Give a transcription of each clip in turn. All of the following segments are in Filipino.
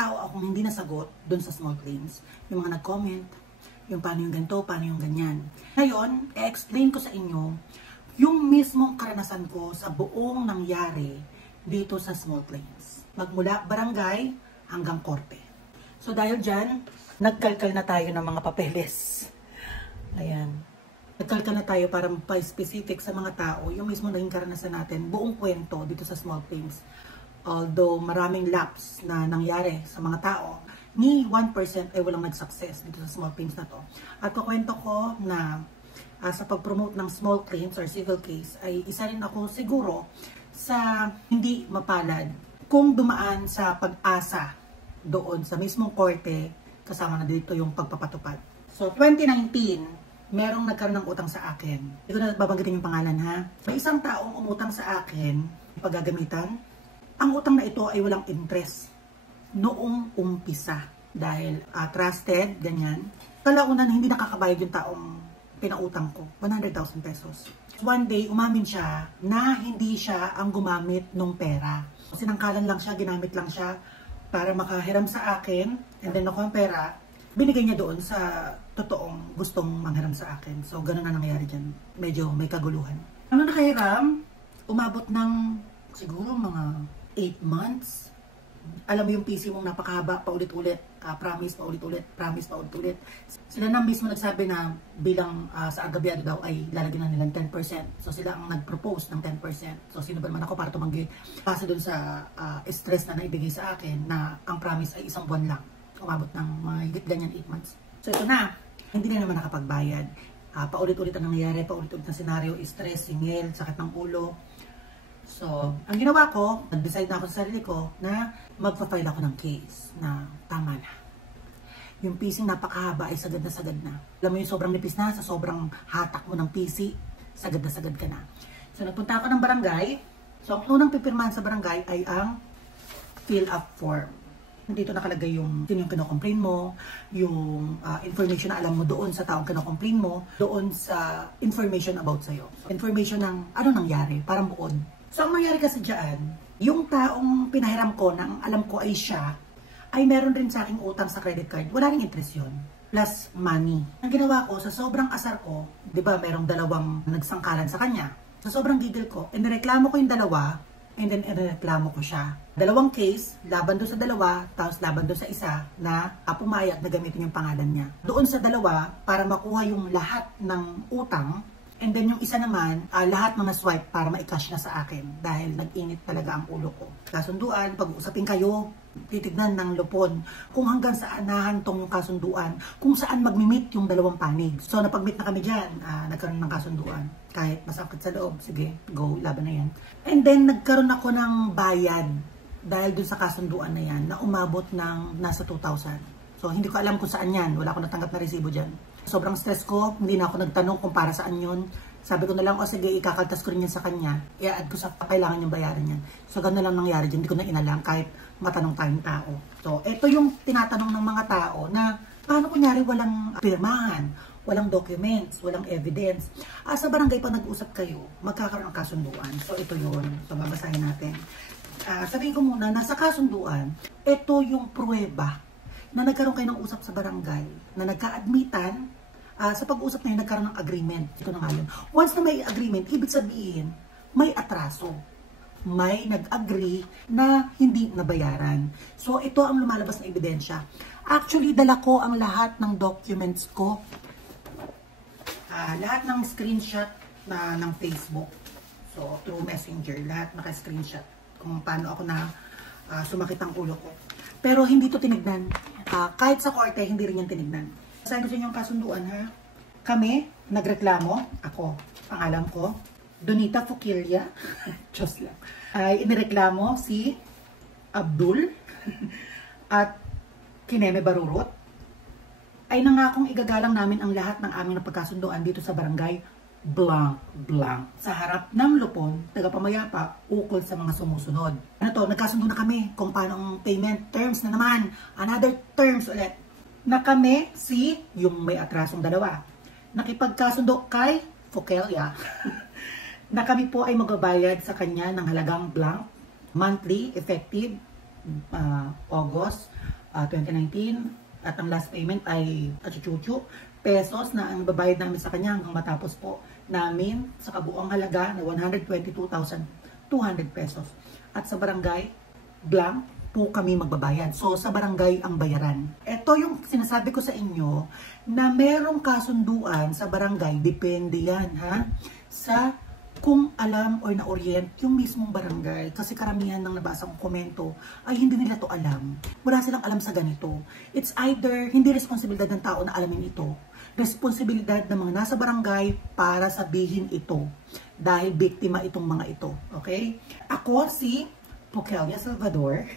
tao akong hindi nasagot dun sa small claims. Yung mga nag-comment, yung paano yung ganito, paano yung ganyan. Ngayon, i-explain ko sa inyo yung mismong karanasan ko sa buong nangyari dito sa small claims. Magmula barangay hanggang korte. So dahil dyan, nagkalkal na tayo ng mga papeles. Ayan. Nagkalkal na tayo para pa-specific sa mga tao, yung mismo naging karanasan natin, buong kwento dito sa small claims. Although maraming laps na nangyari sa mga tao, ni 1% ay walang nag-success dito sa small claims na to. At kukwento ko na sa pag-promote ng small claims or civil case, ay isa rin ako siguro sa hindi mapalad kung dumaan sa pag-asa doon sa mismong korte, kasama na dito yung pagpapatupad. So 2019, merong nagkaroon ng utang sa akin. Hindi ko na babanggitin yung pangalan ha. May isang taong umutang sa akin, paggagamitan. Ang utang na ito ay walang interest noong umpisa. Dahil trusted, ganyan. Kalaunan hindi nakakabayad yung taong pinautang ko. 100,000 pesos. One day, umamin siya na hindi siya ang gumamit ng pera. Sinangkalan lang siya, ginamit lang siya para makahiram sa akin. And then nakuha ang pera, binigay niya doon sa totoong gustong manghiram sa akin. So, ganun na nangyayari dyan. Medyo may kaguluhan. Ano nakahiram? Umabot ng siguro mga 8 months. Alam mo yung PC mong napakahaba, paulit-ulit. Promise, paulit-ulit. Promise, paulit-ulit. Sila na mismo nagsabi na bilang sa agabyado daw ay lalagyan na nilang 10%. So, sila ang nag-propose ng 10%. So, sino ba naman ako para tumanggi? Kasi doon sa stress na naibigay sa akin na ang promise ay 1 buwan lang. Umabot ng mga higit ganyan 8 months. So ito na, hindi na naman nakapagbayad. Paulit-ulit ang nangyayari, paulit-ulit na senaryo, stress, singil, sakit ng ulo. So, ang ginawa ko, nag-decide na ako sa sarili ko na magpa-file ako ng case na tama na. Yung PC napakahaba ay sagad na. Alam mo yung sobrang nipis na, sa sobrang hatak mo ng PC, sagad ka na. So nagpunta ako ng barangay. So ang unang pipirmahan sa barangay ay ang fill-up form. Dito nakalagay yung sino yung kinocomplain mo, yung information na alam mo doon sa taong kinocomplain mo, doon sa information about sa'yo. So, information ng ano nangyari, parang buod. So, ang nangyari kasi dyan, yung taong pinahiram ko na ang alam ko ay siya, ay meron rin sa aking utang sa credit card. Wala ring interest yun. Plus money. Ang ginawa ko, sa sobrang asar ko, di ba merong dalawang nagsangkalan sa kanya. Sa sobrang gigil ko, inireklamo ko yung dalawa, and then inireklamo ko siya. Dalawang case, laban doon sa dalawa, tapos laban doon sa isa na pumayag na gamitin yung pangalan niya. Doon sa dalawa, para makuha yung lahat ng utang, and then yung isa naman, lahat ng na-swipe para ma-cash na sa akin dahil nag-init talaga ang ulo ko. Kasunduan, pag-uusapin kayo, titignan ng lupon kung hanggang saan nahantong yung kasunduan, kung saan mag-meet yung dalawang panig. So napag-meet na kami dyan, nagkaroon ng kasunduan. Kahit masakit sa loob, sige, go, laban na yan. And then nagkaroon ako ng bayad dahil dun sa kasunduan na yan, na umabot ng nasa 2,000. So hindi ko alam kung saan yan, wala akong natanggap na resibo dyan. Sobrang stress ko, hindi na ako nagtanong kung para saan yun. Sabi ko na lang, o sige, ikakaltas ko rin yan sa kanya. I-add ko sa kailangan yung bayaran yan. So gano'n lang nangyari dyan, hindi ko na inalam kahit matanong tayong tao. So ito yung tinatanong ng mga tao na paano kunyari walang pirmahan, walang documents, walang evidence. Sa barangay pa nag-usap kayo, magkakaroon ng kasunduan. So ito yun, so babasahin natin. Sabihin ko muna, nasa kasunduan, ito yung pruweba na nagkaroon kayo ng usap sa barangay, na nagka-admitan, sa pag-usap na yun, nagkaroon ng agreement. Ito na nga yun. Once na may agreement, ibig sabihin, may atraso. May nag-agree na hindi nabayaran. So, ito ang lumalabas na ebidensya. Actually, dala ko ang lahat ng documents ko. Lahat ng screenshot ng Facebook. So, through Messenger, lahat naka-screenshot kung paano ako na sumakit ang ulo ko. Pero hindi to tinignan. Kahit sa korte, hindi rin yan tinignan. Sabi ko sa inyo ang kasunduan, ha? Kami, nagreklamo, ako, pangalan ko, Donita Fuquilla, Diyos lang, ay inireklamo si Abdul at Kineme Barurot, ay nangakong igagalang namin ang lahat ng aming napagkasunduan dito sa barangay blank sa harap ng lupon, tagapamayapa, ukol sa mga sumusunod. Ano to, nagkasundo na kami kung paano ang payment terms na naman, another terms ulit, na kami yung may atrasong dalawa, nakipagkasundo kay Fuquilla, na kami po ay magbabayad sa kanya ng halagang blank, monthly, effective, August, 2019 at ang last payment ay achuchuchu pesos na ang babayad namin sa kanya hanggang matapos po namin sa kabuuang halaga na 122,200 pesos. At sa barangay, blank po kami magbabayad. So, sa barangay ang bayaran. Ito yung sinasabi ko sa inyo na merong kasunduan sa barangay. Depende yan, ha? Sa kung alam o na-orient yung mismong barangay. Kasi karamihan ng nabasa kong komento ay hindi nila to alam. Wala silang alam sa ganito. It's either hindi responsibilidad ng tao na alamin ito. Responsibilidad ng mga nasa barangay para sabihin ito. Dahil biktima itong mga ito. Okay? Ako si Pokelia Salvador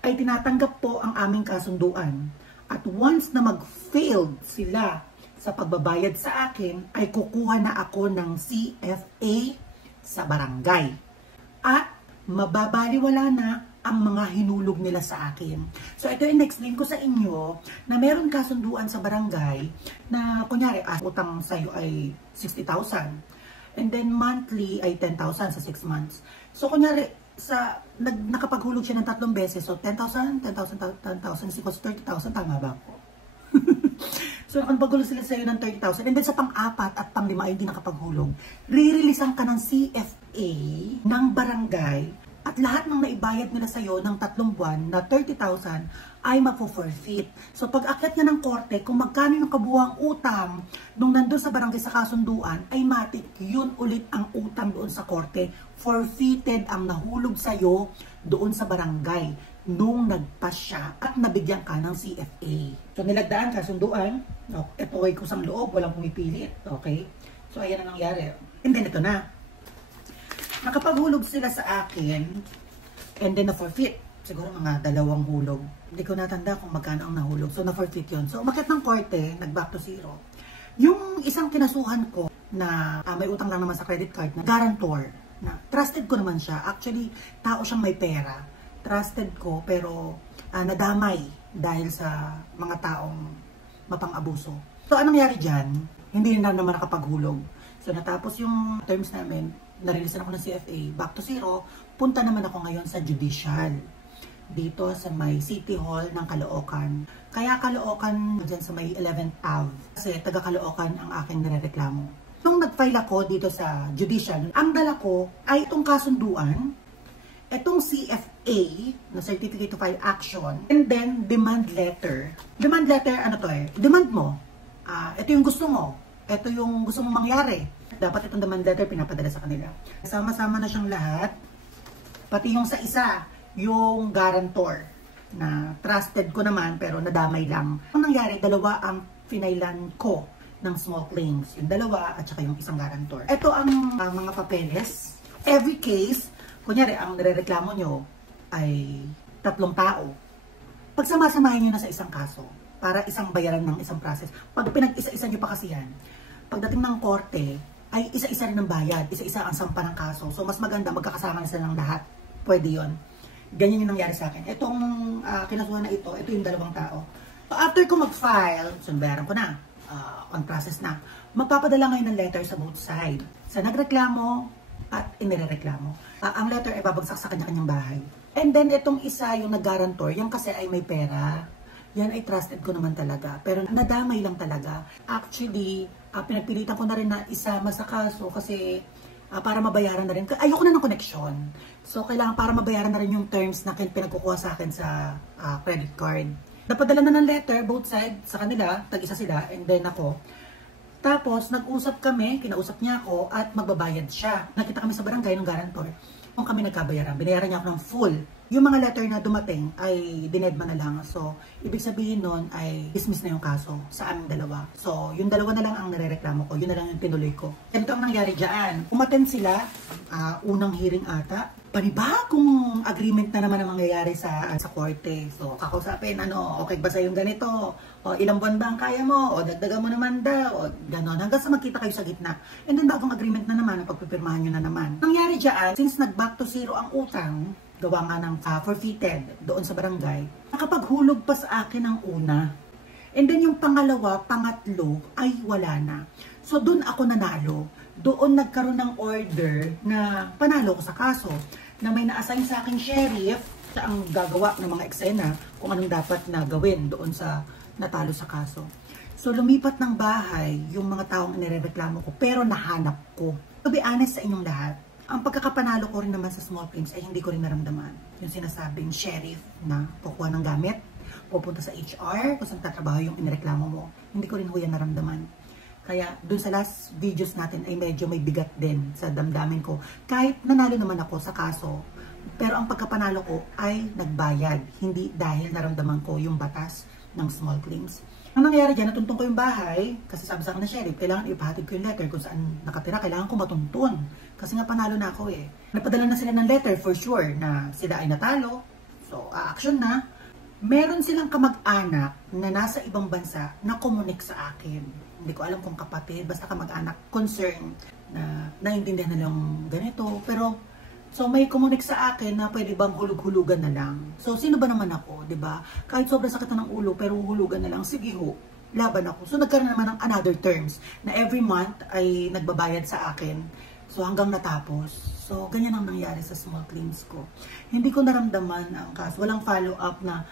ay tinatanggap po ang aming kasunduan. At once na mag-failed sila sa pagbabayad sa akin, ay kukuha na ako ng CFA sa barangay. At mababaliwala na ang mga hinulog nila sa akin. So ito yung explain ko sa inyo na meron kasunduan sa barangay na kunyari, utang sa'yo ay 60,000 and then monthly ay 10,000 sa 6 months. So kunyari, nakapaghulog siya ng 3 beses. So, 10,000, 10,000, 10,000 is equals 30,000. Tama ba ako? So, nakapaghulog sila sa'yo ng 30,000. And then, sa pang-4 at pang-5 ay hindi nakapaghulog. Re-releasean ka ng CFA ng barangay at lahat ng naibayad nila sa'yo ng 3 buwan na 30,000 ay mapo-forfeit. So, pag akyat niya ng korte, kung magkano yung kabuuang utang nung nandun sa barangay sa kasunduan, ay matik yun ulit ang utang doon sa korte. Forfeited ang nahulog sa'yo doon sa barangay nung nagpas siya at nabigyan ka ng CFA. So, nilagdaan kasunduan. Ito ay kusang loob, walang pumipilit. Okay? So, ayan na nangyari. And then, ito na. Nakapaghulog sila sa akin and then na-forfeit. Siguro mga 2 hulog. Hindi ko natanda kung magkano ang nahulog. So, na-forfeit yun. So, umakyat ng korte, nag-back to zero. Yung isang kinasuhan ko na may utang lang naman sa credit card na guarantor, na trusted ko naman siya. Actually, tao siyang may pera. Trusted ko, pero nadamay dahil sa mga taong mapang-abuso. So, anong nangyari dyan? Hindi na naman nakapaghulog. So, natapos yung terms namin, nareleasean ako ng CFA, back to zero, punta naman ako ngayon sa judicial. Dito sa may City Hall ng Caloocan. Kaya Caloocan dyan sa may 11th Ave. Kasi taga Caloocan ang aking nirereklamo. Nung nag-file ako dito sa judicial, ang dala ko ay itong kasunduan, itong CFA na Certificate to File Action, and then demand letter. Demand letter, ano to eh? Demand mo. Ito yung gusto mo. Ito yung gusto mong mangyari. Dapat itong demand letter pinapadala sa kanila. Sama-sama na siyang lahat. Pati yung sa isa, yung guarantor na trusted ko naman pero nadamay lang. Ang nangyari, 2 ang finailan ko ng small claims. Yung 2 at saka yung isang guarantor. Ito ang mga papeles. Every case, kunyari, ang nirereklamo nyo ay 3 tao. Pagsama-samahin nyo na sa isang kaso para isang bayaran ng isang process. Pag pinag-isa-isa nyo pa kasi yan, pagdating ng korte, ay isa-isa rin ang bayad. Isa-isa ang sampa ng kaso. So, mas maganda, magkakasama na sila ng lahat. Pwede yon. Ganyan yung nangyari sa akin. Itong kinasuhan na ito yung 2 tao. So, after ko mag-file, so bayaran ko na, on process na, magpapadala ngayon ng letter sa both side. Sa nagreklamo at inireklamo. Ang letter ay babagsak sa kanya-kanyang bahay. And then, itong isa, yung nag-guarantor, yan kasi ay may pera. Yan ay trusted ko naman talaga. Pero nadamay lang talaga. Actually, pinagpilitan ko na rin na isama sa kaso kasi para mabayaran na rin. Ayoko na ng connection. So, kailangan para mabayaran na rin yung terms na pinagkukuha sa akin sa credit card. Napadala na ng letter, both sides, sa kanila, tag-isa sila, and then ako. Tapos, nag-usap kami, kinausap niya ako, at magbabayad siya. Nakita kami sa barangay ng guarantor. Kung kami nagkabayaran, binayaran niya ako ng full. Yung mga letter na dumating ay dinedma na lang. So, ibig sabihin nun ay dismiss na yung kaso sa aming 2. So, yung 2 na lang ang nirereklamo ko. Yun na lang yung tinuloy ko. Ganito ang nangyari dyan. Umattend sila, unang hearing ata. Panibagong agreement na naman ang mangyayari sa korte. So, kakausapin, okay ba sa yung ganito? O, ilang buwan ba ang kaya mo? O, dagdagan mo naman daw? O, gano'n. Hanggang sa magkita kayo sa gitna. And then, bagong agreement na naman, pagpipirmahan nyo na naman. Nangyari dyan, since nag-back to zero ang utang, gawa nga ng forfeited doon sa barangay, nakapaghulog pa sa akin ang una. And then yung pangalawa, pangatlo, ay wala na. So doon ako nanalo. Doon nagkaroon ng order na panalo ko sa kaso, na may na-assign sa aking sheriff Siya ang gagawa ng mga eksena kung anong dapat na gawin doon sa natalo sa kaso. So, lumipat ng bahay yung mga taong inireklamo ko, pero nahanap ko. To be honest sa inyong lahat, ang pagkakapanalo ko rin naman sa small claims ay hindi ko rin naramdaman. Yung sinasabing sheriff na kukuha ng gamit, pupunta sa HR, kung saan tatrabaho yung inireklamo mo. Hindi ko rin ho yan naramdaman. Kaya dun sa last videos natin ay medyo may bigat din sa damdamin ko. Kahit nanalo naman ako sa kaso, pero ang pagkapanalo ko ay nagbayad. Hindi dahil naramdaman ko yung batas ng small claims. Ang nangyari dyan, natuntun ko yung bahay, kasi sabi sa akin na sheriff, kailangan ipahatid ko yung letter kung saan nakatira, kailangan ko matuntun. Kasi nga panalo na ako eh. Napadala na sila ng letter for sure na sila ay natalo. So, action na. Meron silang kamag-anak na nasa ibang bansa na kumunik sa akin. Hindi ko alam kung kapatid, basta kamag-anak concern na naintindihan na lang ganito. Pero, so may kumunik sa akin na pwede bang hulug-hulugan na lang. So, sino ba naman ako, di ba? Kahit sobrang sakit na ng ulo, pero hulugan na lang, sige ho, laban ako. So, nagkaroon naman ng another terms na every month ay nagbabayad sa akin. So, hanggang natapos. So, ganyan ang nangyari sa small claims ko. Hindi ko naramdaman ang kaso. Walang follow-up na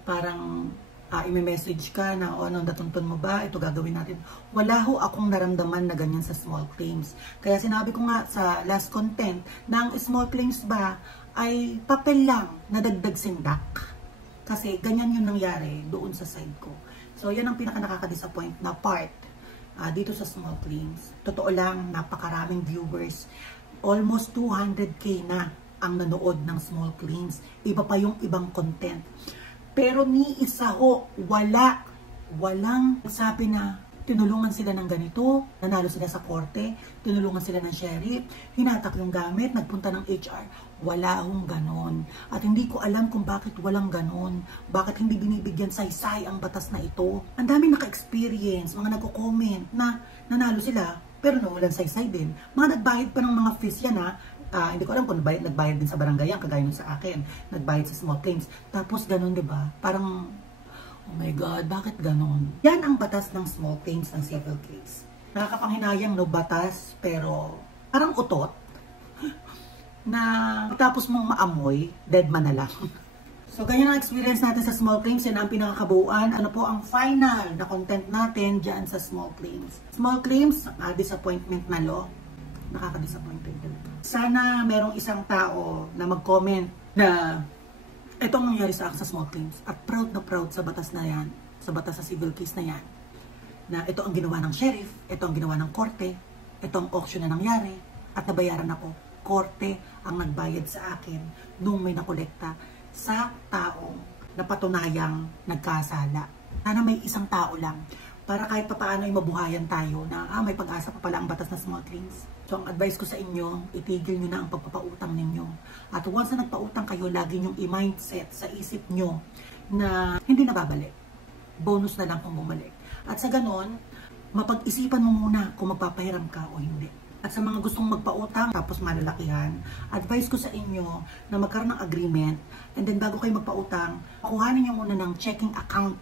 parang i-message ka na o anong natuntun mo ba, ito gagawin natin. Wala ho akong naramdaman na ganyan sa small claims. Kaya sinabi ko nga sa last content na ang small claims ba ay papel lang na dagdag sindak. Kasi ganyan yung nangyari doon sa side ko. So yan ang pinaka nakaka-disappoint na part dito sa small claims. Totoo lang, napakaraming viewers. Almost 200k na ang nanood ng small claims. Iba pa yung ibang content. Pero ni isa ho, walang sabi na tinulungan sila ng ganito, nanalo sila sa korte, tinulungan sila ng sheriff, hinatak yung gamit, nagpunta ng HR. Wala hong ganon. At hindi ko alam kung bakit walang ganon. Bakit hindi binibigyan saysay ang batas na ito. Ang dami naka-experience, mga nagko-comment na nanalo sila, pero nawalan saysay din. Mga nagbayad pa ng mga fees yan ha. Hindi ko alam kung nagbayad din sa barangay yan, kagaya nun sa akin. Nagbayad sa small claims. Tapos ganun, di ba? Parang, oh my God, bakit ganun? Yan ang batas ng small claims ng civil case. Nakakapanghinayang no batas, pero parang utot na tapos mong maamoy, dead man na lang. So, ganyan ang experience natin sa small claims. Yan ang pinakakabuuan. Ano po ang final na content natin dyan sa small claims? Small claims, disappointment na law. Nakaka-disappointed talaga. Sana merong isang tao na mag-comment na ito ang nangyari sa akin sa small claims at proud na proud sa batas na yan, sa batas sa civil case na yan, na ito ang ginawa ng sheriff, ito ang ginawa ng korte, ito ang auction na nangyari at nabayaran ako. Korte ang nagbayad sa akin nung may nakolekta sa taong napatunayang nagkasala. Sana may isang tao lang para kahit papaano ay mabuhayan tayo na may pag-asa pa pala ang batas na small claims. So, ang advice ko sa inyo, itigil nyo na ang pagpapautang ninyo. At once na nagpautang kayo, lagi nyong i-mindset sa isip nyo na hindi na babalik. Bonus na lang kung bumalik. At sa ganon, mapag-isipan mo muna kung magpapahiram ka o hindi. At sa mga gustong magpautang, tapos malalakihan, advice ko sa inyo na magkaroon ng agreement, and then bago kayo magpautang, kuhanin nyo muna ng checking account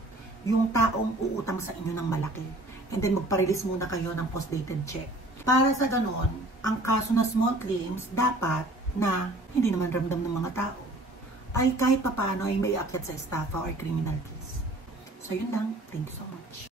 yung taong uutang sa inyo ng malaki. And then magpa-release muna kayo ng post-dated check. Para sa ganon, ang kaso na small claims, dapat na hindi naman ramdam ng mga tao, ay kahit papaano ay may aakyat sa estafa or criminal case. So yun lang. Thank you so much.